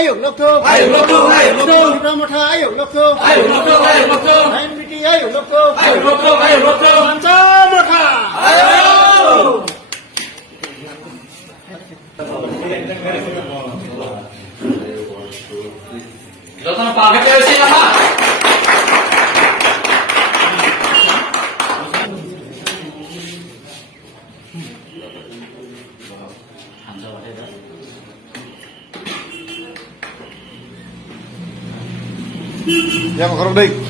Ayo lộc thu, ayo lộc thu, ayo lộc thu, ayo lộc thu, ayo lộc thu, ayo lộc thu, NPT ayo lộc thu, ayo lộc thu, ayo lộc thu, Pancamotha, ayo. যতন perfect হয়েছে না Ya, mejor break.